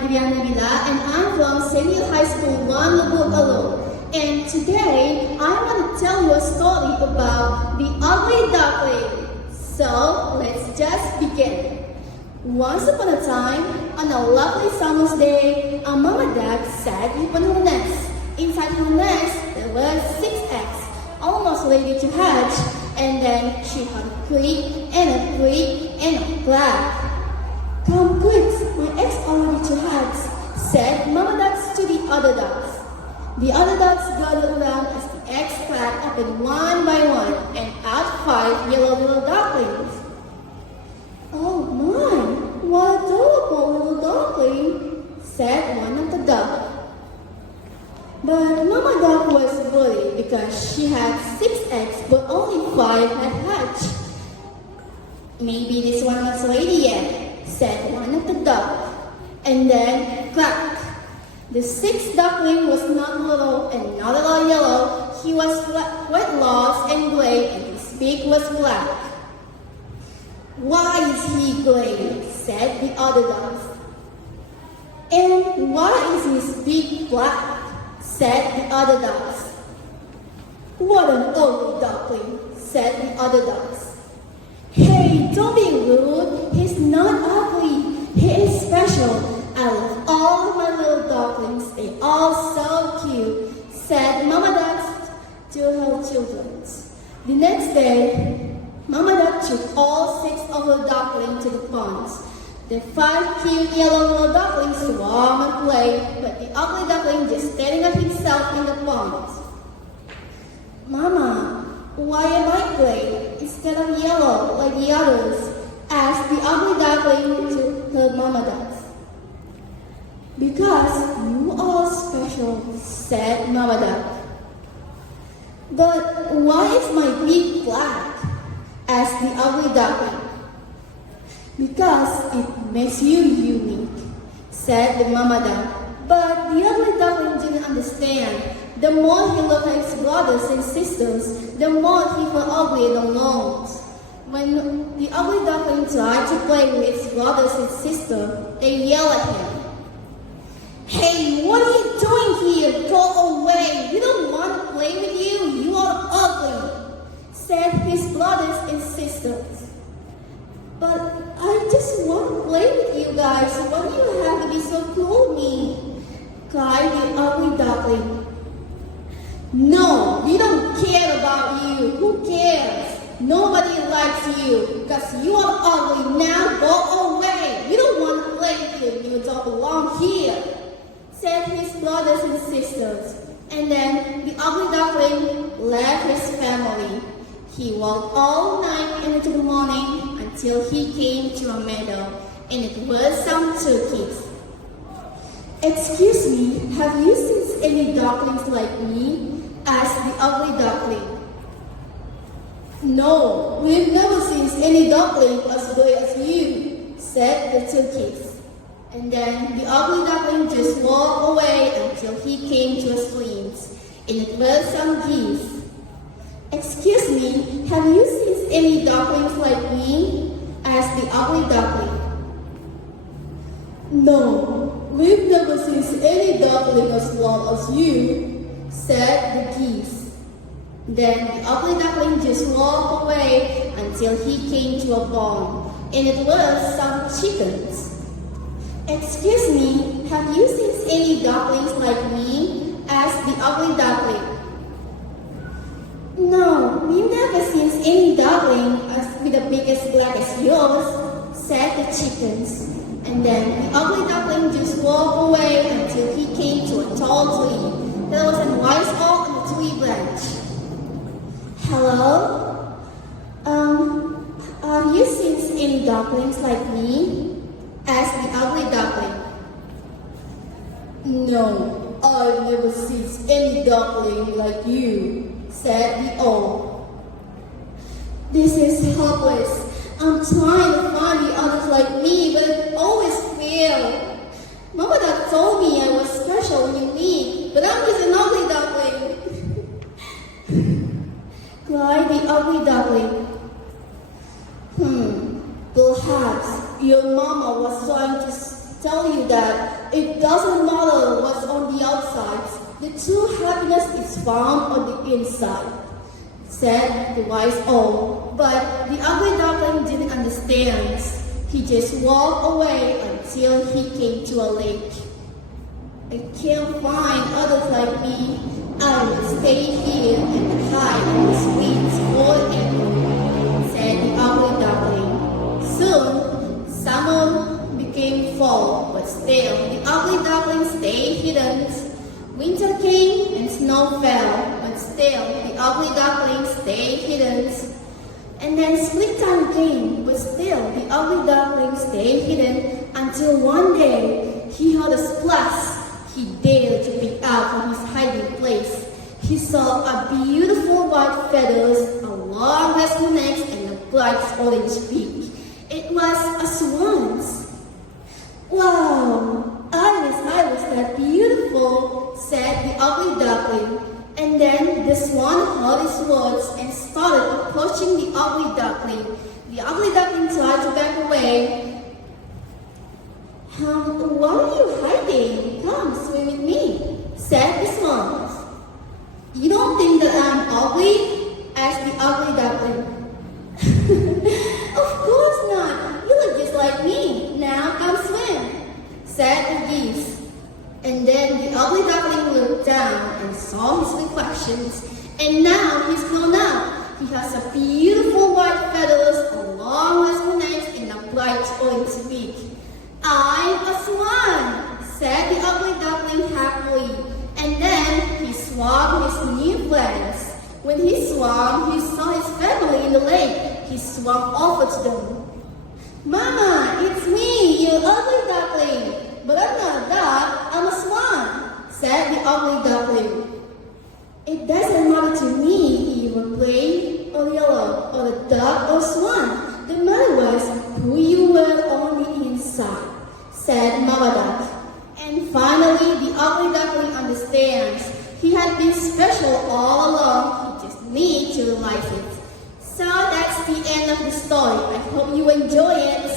Adriana Villa and I'm from Senior High School 1 Lubuk. And today I want to tell you a story about the ugly duckling. So let's just begin. Once upon a time, on a lovely summer's day, a mama duck sat upon her nest. Inside her nest, there were 6 eggs, almost ready to hatch, and then she had a creak and a creak and a clack. "Come quick, my eggs are ready to hatch," said mama ducks to the other ducks. The other ducks gathered around as the eggs cracked open one by one, and out 5 yellow little ducklings. "Oh my, what a adorable little duckling," said one of the ducks. But Mama Duck was worried because she had 6 eggs but only 5 had hatched. "Maybe this one is ready yet," said one of the ducks. And then, crack! The 6th duckling was not little and not at all yellow. He was quite lost and gray, and his beak was black. "Why is he gray?" said the other ducks. "And why is his beak black?" said the other ducks. "What an ugly duckling," said the other ducks. "Hey, don't be rude. He's not ugly. He is special. I love all of my little ducklings. They're all so cute," said Mama Duck to her children. The next day, Mama Duck took all 6 of her ducklings to the pond. The 5 cute yellow little ducklings swam and played, but the ugly duckling just staring at himself in the pond. "Mama, why am I gray instead of yellow like the others?" asked the ugly duckling to her mama duck. "Because you are special," said Mama Duck. "But why is my beak black?" asked the ugly duckling. "Because it makes you unique," said the Mama Duck. But the ugly duckling didn't understand. The more he looked at his brothers and sisters, the more he felt ugly and alone. When the ugly duckling tried to play with his brothers and sisters, they yelled at him. "Hey, what are you doing here? Go away! We don't want to play with you. You are ugly," said his brothers and sisters. "But I just want to play with you guys. Why do you have to be so cruel to me?" cried the ugly duckling. "No, we don't care about you. Who cares? Nobody likes you because you are ugly. Now go away. We don't want to play with you. You don't belong here," said his brothers and sisters. And then the ugly duckling left his family. He walked all night and into the morning until he came to a meadow, and it was some turkeys. "Excuse me, have you seen any ducklings like me?" asked the ugly duckling. "No, we've never seen any duckling as gray as you," said the turkeys. And then the ugly duckling just walked away until he came to a stream, and it was some geese. "Excuse me, have you seen any ducklings like me?" asked the ugly duckling. "No, we've never seen any duckling as long as you," said the geese. Then the ugly duckling just walked away until he came to a barn, and it was some chickens. "Excuse me, have you seen any ducklings like me?" asked the ugly duckling. "No, we've never seen any duckling with the biggest black as yours," said the chickens. And then the ugly duckling just walked away until he came to a tall tree. There was a wise owl on the tree branch. "Hello? Have you seen any ducklings like me?" asked the ugly duckling. "No, I've never seen any duckling like you," said the owl. "This is hopeless. I'm trying to find the others like me, but it always fails. Mama Duck told me I was special and unique, but I'm just an ugly duckling," cried the ugly duckling. Perhaps your mama was trying to tell you that doesn't matter what's on the outside. The true happiness is found on the inside, said the wise owl. But the ugly duckling didn't understand. He just walked away until he came to a lake. I can't find others like me. I will stay here and hide in the sweet forever, said the ugly duckling. Soon, summer became fall, but still the ugly duckling stayed hidden. Winter came and snow fell, but still the ugly duckling stayed hidden. And then springtime came, but still the ugly duckling stayed hidden until one day he heard a splash. He dared to peek out from his hiding place. He saw a beautiful white feathers, a long graceful neck, and a bright orange beak. It was a swan's. Wow, Iris, that beautiful, said the ugly duckling. And then the swan heard his words and started approaching the ugly duckling. The ugly duckling tried to back away. Why are you hiding? Come, swim with me, said the swan. You don't think that I'm ugly? Asked the ugly duckling. Of course not. You look just like me. Now come swim, said the geese. And then the ugly duckling looked down and saw his reflections. And now he's grown up. He has a beautiful white feathers, a long graceful neck, and a bright orange beak. I'm a swan, said the ugly duckling happily. And then he swam his new friends. When he swam, he saw his family in the lake. He swam over to them. Mama, it's me, you ugly duckling. But I'm not a duck, I'm a swan, said the ugly duckling. It doesn't matter to me if you're gray or yellow, or a duck or swan. The matter was who you were on the inside, said Mama Duck. And finally, the ugly duckling understands. He had been special all along, he just needs to realize it. So that's the end of the story. I hope you enjoy it.